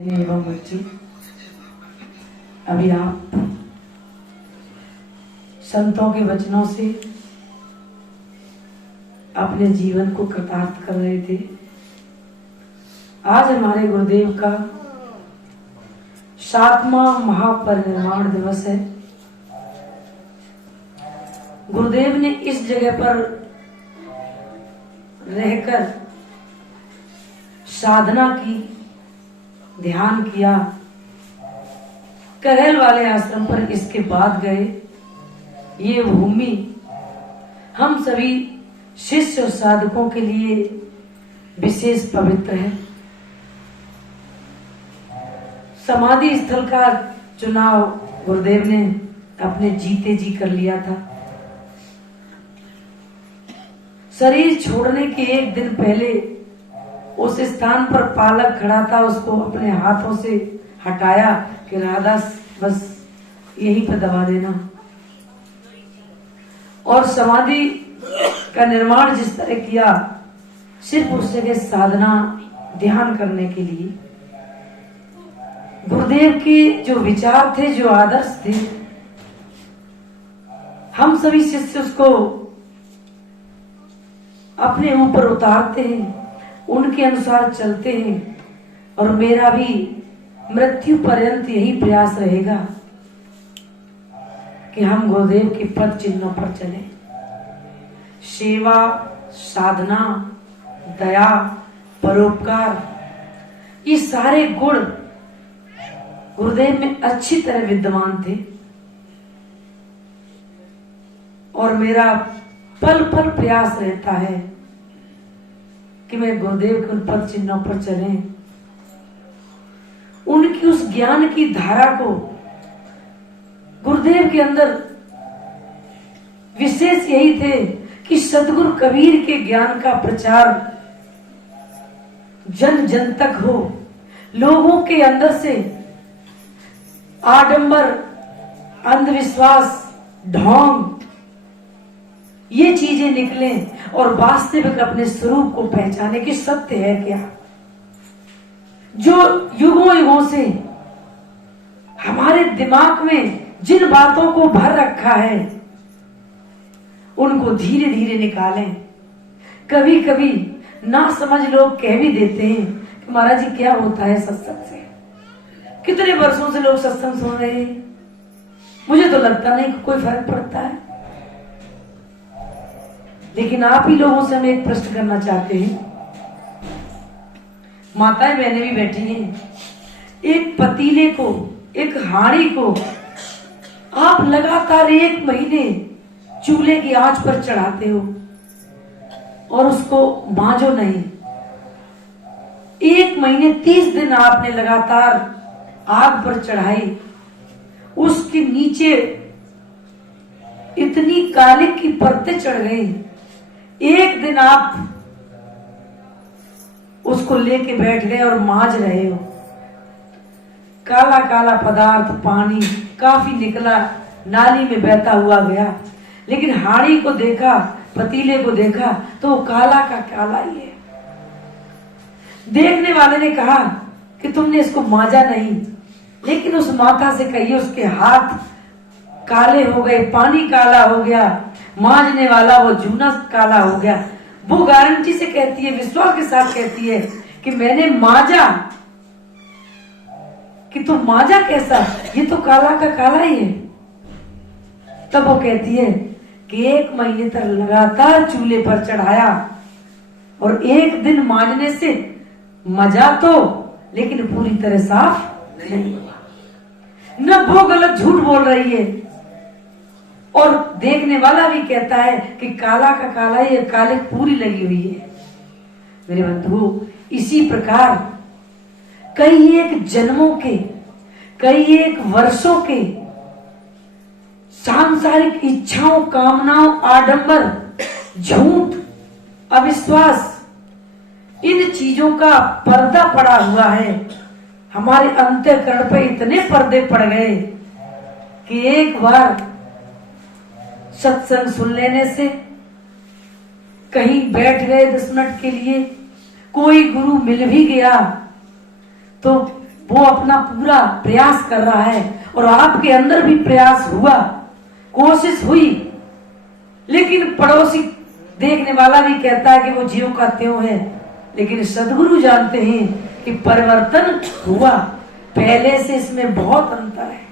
एवं बच्चे, अभी आप संतों के वचनों से अपने जीवन को कृतार्थ कर रहे थे। आज हमारे गुरुदेव का 7वां महापरिनिर्वाण दिवस है। गुरुदेव ने इस जगह पर रहकर साधना की, ध्यान किया। करेल वाले आश्रम पर इसके बाद गए। ये भूमि हम सभी शिष्य और साधकों के लिए विशेष पवित्र है। समाधि स्थल का चुनाव गुरुदेव ने अपने जीते जी कर लिया था। शरीर छोड़ने के एक दिन पहले उस स्थान पर पालक खड़ा था, उसको अपने हाथों से हटाया कि राधा बस यहीं पर दबा देना। और समाधि का निर्माण जिस तरह किया, सिर्फ उस जगह साधना ध्यान करने के लिए। गुरुदेव के जो विचार थे, जो आदर्श थे, हम सभी शिष्य उसको अपने ऊपर उतारते हैं, उनके अनुसार चलते हैं। और मेरा भी मृत्यु पर्यंत यही प्रयास रहेगा कि हम गुरुदेव के पद चिन्हों पर चलें। सेवा, साधना, दया, परोपकार, ये सारे गुण गुरुदेव में अच्छी तरह विद्यमान थे। और मेरा पल पल प्रयास रहता है कि मैं गुरुदेव के उन पद चिन्हों पर चलें। उनकी उस ज्ञान की धारा को, गुरुदेव के अंदर विशेष यही थे कि सदगुरु कबीर के ज्ञान का प्रचार जन जन तक हो। लोगों के अंदर से आडंबर, अंधविश्वास, ढोंग, ये चीजें निकलें और वास्तविक अपने स्वरूप को पहचाने कि सत्य है क्या। जो युगों युगों से हमारे दिमाग में जिन बातों को भर रखा है, उनको धीरे धीरे निकालें। कभी कभी ना समझ लोग कह भी देते हैं कि महाराज जी क्या होता है सत्संग से, कितने वर्षों से लोग सत्संग सुन रहे हैं, मुझे तो लगता नहीं कि कोई फर्क पड़ता है। लेकिन आप ही लोगों से हम एक प्रश्न करना चाहते हैं। माताएं बहनें भी बैठी हैं। एक पतीले को, एक हांडी को आप लगातार 1 महीने चूल्हे की आंच पर चढ़ाते हो और उसको मांजो नहीं। 1 महीने 30 दिन आपने लगातार आग पर चढ़ाई, उसके नीचे इतनी कालिक की परतें चढ़ गई। एक दिन आप उसको लेके बैठ गए और मांज रहे हो, काला काला पदार्थ, पानी काफी निकला, नाली में बहता हुआ गया। लेकिन हांडी को देखा, पतीले को देखा तो काला का काला ही है। देखने वाले ने कहा कि तुमने इसको मांजा नहीं। लेकिन उस माता से कहिए, उसके हाथ काले हो गए, पानी काला हो गया, मांजने वाला वो जूना काला हो गया। वो गारंटी से कहती है, विश्वास के साथ कहती है कि मैंने मांजा। कि तुम मांजा कैसा, ये तो काला का काला ही है। तब वो कहती है कि 1 महीने तक लगातार चूल्हे पर चढ़ाया और एक दिन मांजने से मजा तो, लेकिन पूरी तरह साफ नहीं। न वो गलत झूठ बोल रही है और देखने वाला भी कहता है कि काला का काला ही, काले पूरी लगी हुई है। मेरे बंधु, इसी प्रकार कई एक जन्मों के, कई एक वर्षों के सांसारिक इच्छाओं, कामनाओं, आडंबर, झूठ, अविश्वास, इन चीजों का पर्दा पड़ा हुआ है। हमारे अंतःकरण पे इतने पर्दे पड़ गए कि एक बार सत्संग सुन लेने से, कहीं बैठ गए 10 मिनट के लिए, कोई गुरु मिल भी गया तो वो अपना पूरा प्रयास कर रहा है और आपके अंदर भी प्रयास हुआ, कोशिश हुई, लेकिन पड़ोसी देखने वाला भी कहता है कि वो ज्यों का त्यों है, लेकिन सदगुरु जानते हैं कि परिवर्तन हुआ, पहले से इसमें बहुत अंतर है।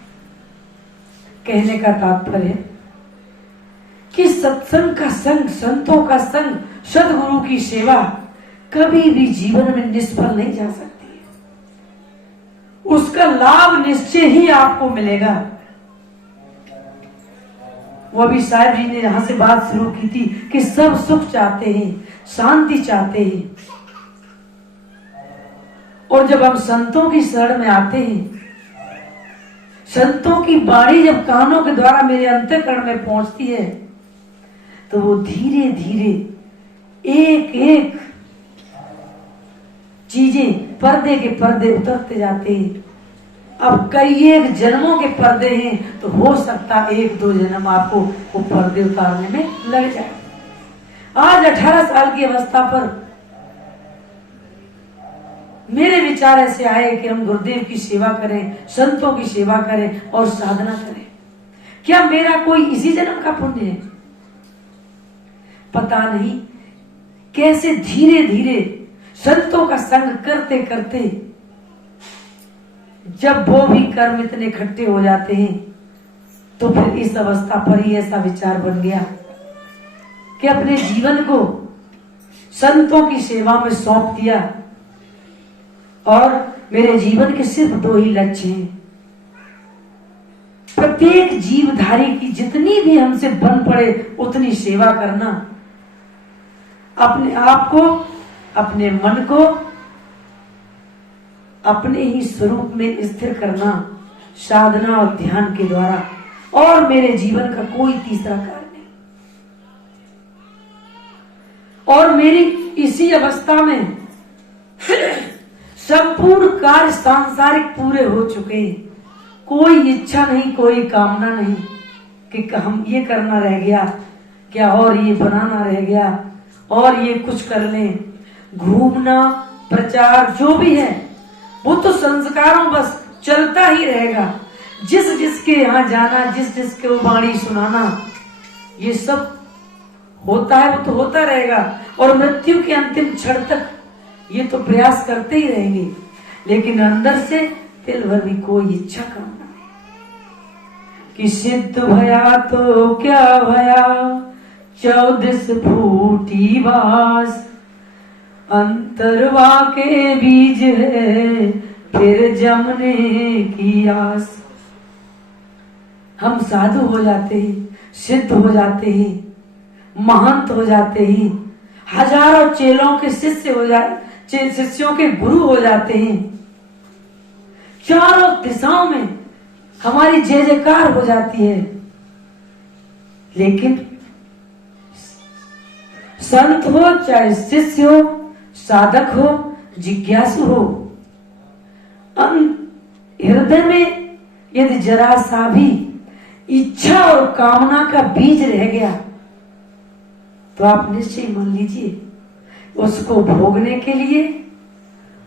कहने का तात्पर्य कि सत्संग का संग, संतों का संग, सदगुरु की सेवा कभी भी जीवन में निष्फल नहीं जा सकती है। उसका लाभ निश्चय ही आपको मिलेगा। वो अभी साहब जी ने यहां से बात शुरू की थी कि सब सुख चाहते हैं, शांति चाहते हैं, और जब हम संतों की शरण में आते हैं, संतों की वाणी जब कानों के द्वारा मेरे अंतःकरण में पहुंचती है, तो वो धीरे धीरे एक एक चीजें, पर्दे के पर्दे उतरते जाते हैं। अब कई एक जन्मों के पर्दे हैं, तो हो सकता एक दो जन्म आपको वो पर्दे उतारने में लग जाए। आज 18 साल की अवस्था पर मेरे विचार ऐसे आए कि हम गुरुदेव की सेवा करें, संतों की सेवा करें और साधना करें। क्या मेरा कोई इसी जन्म का पुण्य है? पता नहीं कैसे धीरे धीरे संतों का संग करते करते जब वो भी कर्म इतने इकट्ठे हो जाते हैं, तो फिर इस अवस्था पर ही ऐसा विचार बन गया कि अपने जीवन को संतों की सेवा में सौंप दिया। और मेरे जीवन के सिर्फ 2 ही लक्ष्य हैं। प्रत्येक जीवधारी की जितनी भी हमसे बन पड़े उतनी सेवा करना, अपने आप को, अपने मन को अपने ही स्वरूप में स्थिर करना, साधना और ध्यान के द्वारा, और मेरे जीवन का कोई तीसरा कार्य नहीं। और मेरी इसी अवस्था में संपूर्ण कार्य सांसारिक पूरे हो चुके हैं। कोई इच्छा नहीं, कोई कामना नहीं कि हम ये करना रह गया क्या, और ये बनाना रह गया, और ये कुछ कर लें। घूमना, प्रचार जो भी है वो तो संस्कारों बस चलता ही रहेगा। जिस जिसके यहाँ जाना, जिस जिसके वो वाणी सुनाना, ये सब होता है, वो तो होता रहेगा। और मृत्यु के अंतिम क्षण तक ये तो प्रयास करते ही रहेंगे, लेकिन अंदर से तिल भर भी कोई इच्छा कामना नहीं कि सिद्ध भया तो क्या भया, 14 फूटी बास, अंतरवा के बीज है फिर जमने की आस। हम साधु हो जाते हैं, सिद्ध हो जाते हैं, महंत हो जाते हैं, हजारों चेलों के शिष्य हो जाते, शिष्यों के गुरु हो जाते हैं, चारों दिशाओं में हमारी जय जयकार हो जाती है। लेकिन संत हो चाहे शिष्य हो, साधक हो, जिज्ञासु हो, हृदय में यदि जरा सा भी इच्छा और कामना का बीज रह गया, तो आप निश्चय मान लीजिए उसको भोगने के लिए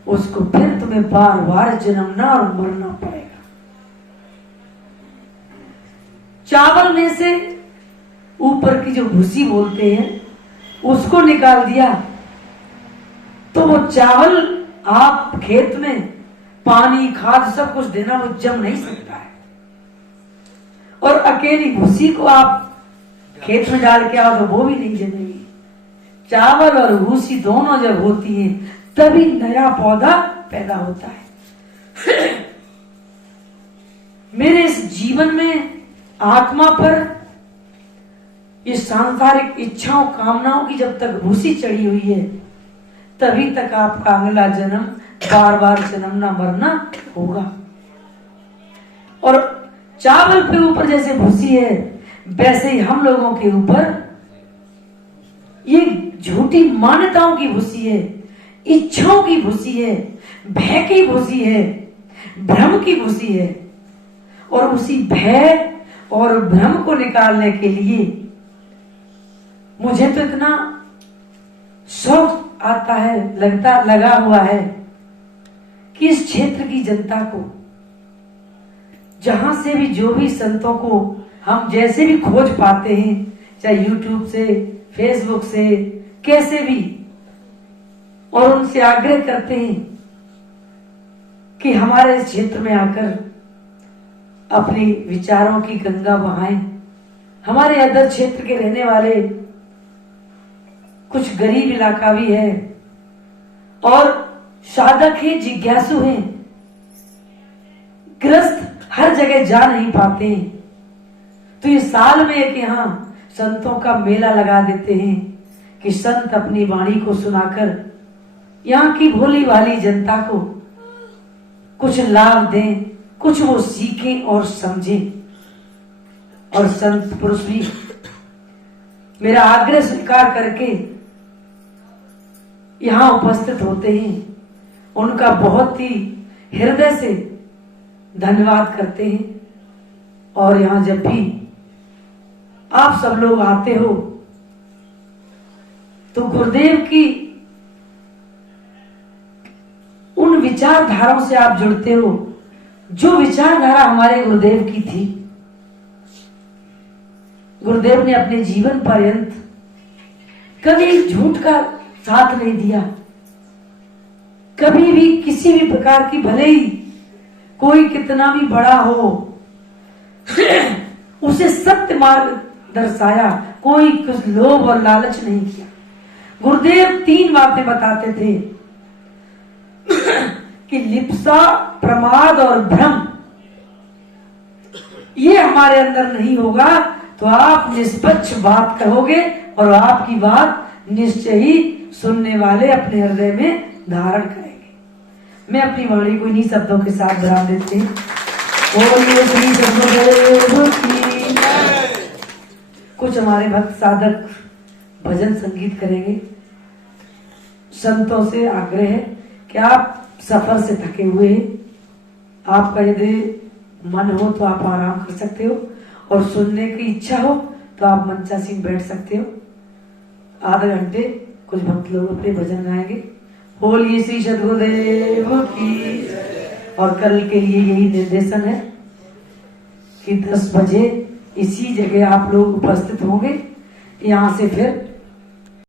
उसको फिर तुम्हें बार बार जन्मना और मरना पड़ेगा। चावल में से ऊपर की जो भूसी बोलते हैं उसको निकाल दिया, तो वो चावल आप खेत में पानी, खाद सब कुछ देना, वो जम नहीं सकता है। और अकेली भूसी को आप खेत में डाल के आओ तो वो भी नहीं जमेगी। चावल और भूसी दोनों जब होती है तभी नया पौधा पैदा होता है। मेरे इस जीवन में आत्मा पर ये सांसारिक इच्छाओं, कामनाओं की जब तक भूसी चढ़ी हुई है, तभी तक आपका अगला जन्म बार बार जन्मना मरना होगा। और चावल के ऊपर जैसे भूसी है, वैसे ही हम लोगों के ऊपर ये झूठी मान्यताओं की भूसी है, इच्छाओं की भूसी है, भय की भूसी है, भ्रम की भूसी है। और उसी भय और भ्रम को निकालने के लिए मुझे तो इतना शौक आता है, लगा हुआ है कि इस क्षेत्र की जनता को, जहां से भी जो भी संतों को हम जैसे भी खोज पाते हैं, चाहे यूट्यूब से, फेसबुक से, कैसे भी, और उनसे आग्रह करते हैं कि हमारे इस क्षेत्र में आकर अपने विचारों की गंगा बहाएं। हमारे अदर क्षेत्र के रहने वाले कुछ गरीब इलाका भी है और साधक है, जिज्ञासु हैं, गृहस्थ हर जगह जा नहीं पाते हैं, तो ये साल में एक यहाँ संतों का मेला लगा देते हैं कि संत अपनी वाणी को सुनाकर यहाँ की भोली भाली जनता को कुछ लाभ दें, कुछ वो सीखें और समझें। और संत पुरुष भी मेरा आग्रह स्वीकार करके यहाँ उपस्थित होते हैं, उनका बहुत ही हृदय से धन्यवाद करते हैं। और यहाँ जब भी आप सब लोग आते हो तो गुरुदेव की उन विचारधाराओं से आप जुड़ते हो जो विचारधारा हमारे गुरुदेव की थी। गुरुदेव ने अपने जीवन पर्यंत कभी झूठ का साथ नहीं दिया, कभी भी किसी भी प्रकार की, भले ही कोई कितना भी बड़ा हो उसे सत्य मार्ग दर्शाया, कोई कुछ लोभ और लालच नहीं किया। गुरुदेव 3 बातें बताते थे कि लिप्सा, प्रमाद और भ्रम, ये हमारे अंदर नहीं होगा तो आप निष्पक्ष बात कहोगे और आपकी बात निश्चय ही सुनने वाले अपने हृदय में धारण करेंगे। मैं अपनी वाणी को इन्हीं शब्दों के साथ विराम देते हैं। बोलिए श्री सद्गुरुदेव की। कुछ हमारे भक्त साधक भजन संगीत करेंगे। संतों से आग्रह है कि आप सफर से थके हुए हैं, आपका यदि मन हो तो आप आराम कर सकते हो, और सुनने की इच्छा हो तो आप मंचासीन बैठ सकते हो। आधे घंटे कुछ भक्त लोग अपने भजन गाएंगे। बोलिए श्री सद्गुरुदेव की। और कल के लिए यही निर्देशन है कि 10 बजे इसी जगह आप लोग उपस्थित होंगे। यहाँ से फिर